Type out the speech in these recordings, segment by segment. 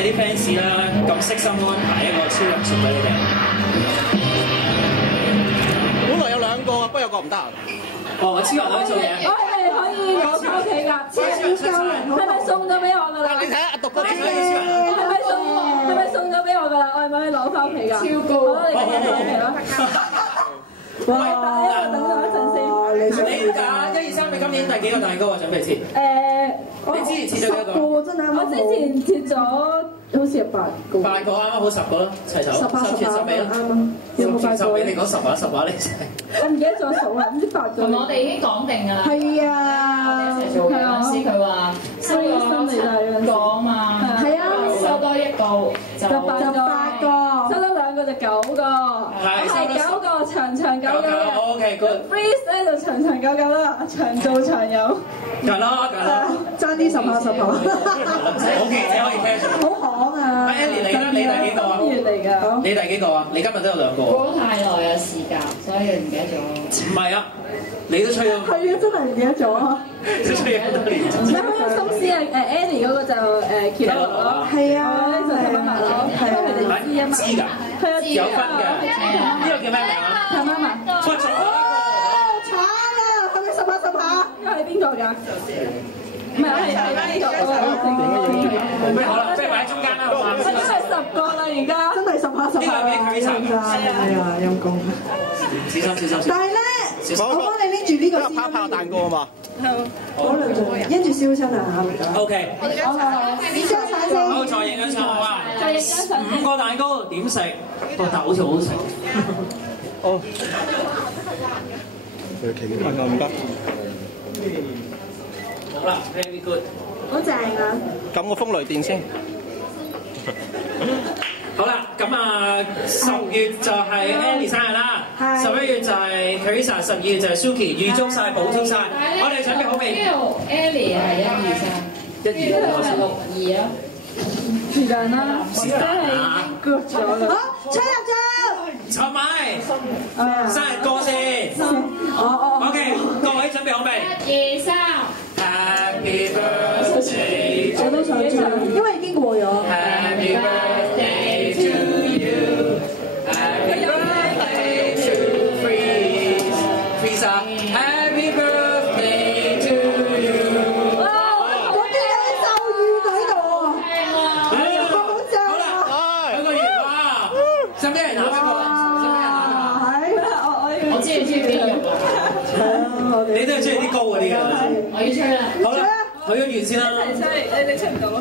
謝啲 fans 啦，咁悉心安排一個超人送俾你哋。本來有兩個，不過有個唔得閒。哦，超人可以做嘢。我哋可以攞翻屋企㗎，超人係咪送咗俾我㗎啦？你睇下阿獨哥點樣？係咪送咗俾我㗎啦？我係咪可以攞翻屋企㗎？超高！好，你哋攞翻屋企啦。哇！等咗一陣先。你打1、2、3，你今年第幾個蛋糕啊？準備切？你之前切咗幾多個？真係我之前切咗好似係8個。8個啱啱好10個咯，齊手。10全10美咯。啱啊！有冇8個？你講10話10話你真係。我唔記得咗數啦，唔知8個。同我哋已經講定㗎啦。係啊。一齊做嘅老師佢話收咗個啊嘛。係啊。收多1個就8個，收多2個就9個。係9個長長久久嘅。OK good。Freeze 咧就長長久久啦，長做長有。係咯，爭啲10下。好嘅，你可以聽。好行啊 ！Ellie 你咧，你第幾個啊？月嚟㗎。你第幾個啊？你今日都有2個。過咗太耐啊時間，所以唔記得咗。唔係啊，你都吹咗。係啊，真係唔記得咗啊！都吹咗好多年。你好有心思啊！Ellie 嗰個就喬羅咯。係啊，就係媽媽咯。係啊，佢哋知啊嘛。知㗎。係啊，有分㗎。呢個叫咩名啊？係媽媽。錯咗。慘啊！係咪10下？因為係邊個㗎？唔係，係呢個。咩好啦，即係擺喺中間啦，好嘛？真係10個啦，而家真係10下。呢個係俾佢查㗎。係啊，陰公。小心。但係咧，我幫你拎住呢個先。拋蛋糕啊嘛。好兩種，跟住燒親啊嚇。 OK。影張相先。好，再影張相好啊。再影張相。 5個蛋糕點食？但係好似好好食。哦。佢企唔得。好啦 ，very good。好正啊！撳個風雷電先。好啦，咁啊，10月就係 Ellie 生日啦，11月就係 Teresa， 12月就係 Suki， 預祝晒，補祝晒。我哋準備好未 ？Ellie 係1、2、3。1、2、6、2啊。是但啦，是但啦。割咗啦。好，出入咗。籌埋。生日歌先。OK， 各位準備好未？1、2、3。Happy birthday。我都想唱，因為已經過咗。Happy birthday to you。Happy birthday to Freeza。Happy birthday to you。哇！我見有啲咒語喺度啊！好正啊！有個月哇！使唔使人拿一個？我知你中意邊樣啊？你都係中意啲高嗰啲㗎。我要吹啦！好啦，許咗願先啦。你吹唔到啊！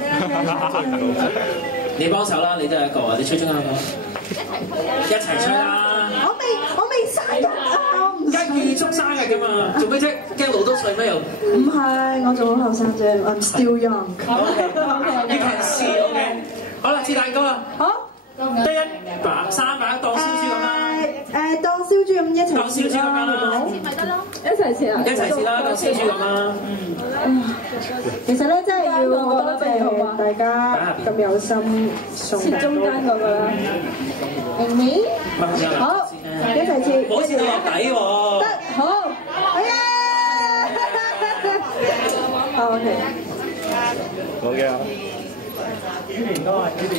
你幫手啦，你都係一個啊！你吹中間一個。一齊吹啦！我未生日啊！而家預祝生日㗎嘛，做咩啫？驚老多歲咩又？唔係，我仲好後生啫。I'm still young。You can see OK。好啦，切蛋糕啦。好。得1把3把當燒豬咁啦。當燒豬咁一齊。當燒豬咁樣啦。切咪得咯。一齊切啊！一齊切啦，當燒豬咁啦。其實咧，真係要好多謝大家咁有心送切中間嗰個啦。明明。好，一齊切。唔好切到落底喎。得，好。好呀。好 OK。好嘅。幾年都係幾年。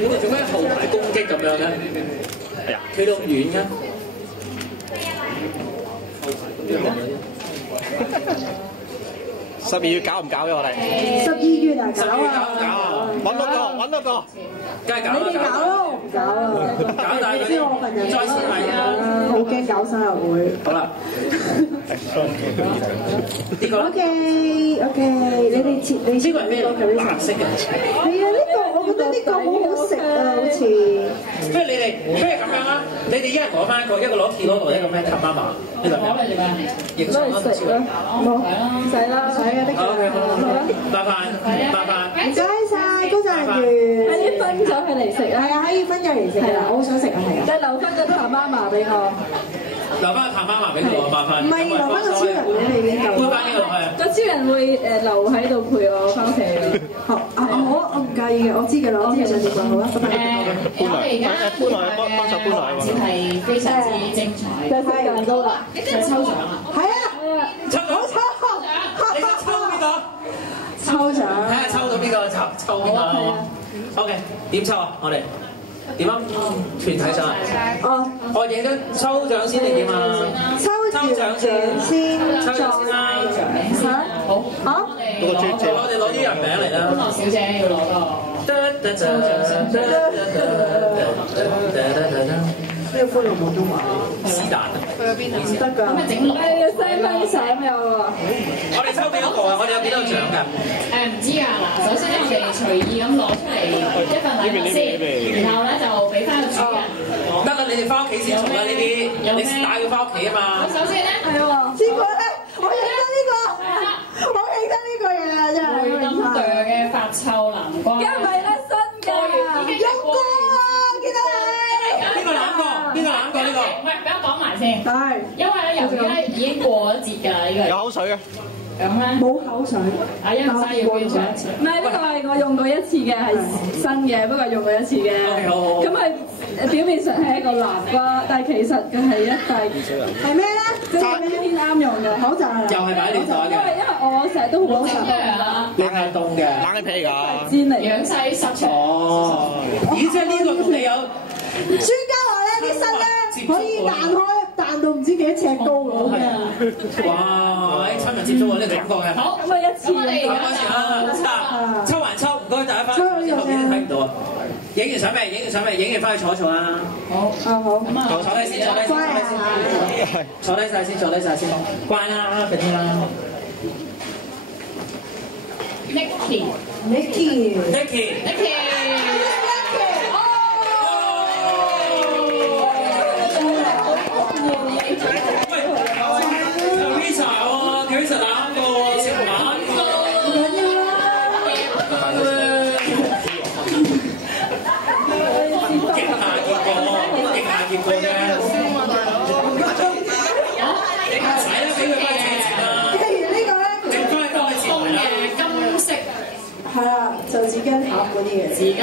你哋做咩後排攻擊咁樣咧？係啊，企到咁遠嘅。12月搞唔搞嘅我哋？12月啊，搞啊！揾多個，梗係搞啦！你哋搞咯，唔搞啊！搞大啲，我份人再次係啊！好驚搞生日會。好啦。呢個 OK， 你哋切你呢個係咩？白色嘅。係啊，呢個我覺得呢個好好食啊，好似。不如咁樣啦，你哋一人攞翻一個，一個攞鐵攞來，一個咩塔媽媽，呢個攞嚟做咩？影相咯，食啦，冇唔使啦，唔使啊，得㗎。拜拜，拜拜。唔該曬，工作人員。可以分咗佢嚟食啊！係啊，可以分咗嚟食啊！我好想食啊，係啊。你留翻個塔媽媽俾我。留翻個塔媽媽俾我，麻煩。唔係留翻個超人俾你已經夠。搬翻呢個落去。個超人會留喺度陪我翻屋企嘅。好啊，我唔介意嘅，我知嘅啦，我知上次講好啦，拜拜。我哋而家幫手搬來環節係非常之精彩，就係蛋糕啦，就抽獎啦。係啊，抽到。好抽。你抽邊度？抽邊啊？OK， 點抽啊？我哋點啊？團體上啊？我影張抽獎先定點啊？抽獎先，抽獎先啦。好，我哋攞啲人名嚟啦。歡樂小姐要攞個抽獎先。呢個歡樂冇中華。是但。去咗邊啊？唔得㗎。咁咪整六。要西分相有喎。我哋抽幾多個啊？我哋有幾多獎㗎？唔知啊，嗱，首先咧我哋隨意咁攞出嚟一份禮物先，然後咧就俾翻個主人。得啦，你哋翻屋企先做啦呢啲，你帶佢翻屋企啊嘛。首先咧係喎，師傅咧，我認得呢個，我認得呢個嘢啊，真係。梅登朵嘅發臭南瓜。因為咧新嘅，有過啊，見到你。邊個攬過？邊個攬過呢個？唔係，俾我講埋先。係。因為咧，由於咧已經過咗節㗎啦，呢個。有口水啊！咁咧冇口水。阿欣生要捐上一次。唔係，呢個係我用過一次嘅，係新嘅，不過用過一次嘅。咁係表面上係一個南瓜，但係其實佢係一塊係咩咧？即係偏啱用嘅口罩。又係擺年代嘅。因為我成日都好想啊。冷係凍嘅。冷係皮㗎。煎嚟。養細濕場。哦。咦！即係呢個同你有專家話咧，啲身咧可以彈開，彈到唔知幾多尺高咁嘅。哇！親密接觸喎，呢個感覺係。好，咁啊一次。咁我哋而家抽還抽，唔該大家翻。後邊都睇唔到啊！影完相未？影完相未？影完翻去坐一坐啦。好。好。咁啊，坐低先，坐低先，坐低晒先，坐低晒先。乖啦，快啲啦。Nicky。結果啫，使啦，俾佢翻借錢啦。譬如呢個咧，整翻去幫佢錢啦。嘅金色，係啦，就紙巾盒嗰啲嘢。紙巾。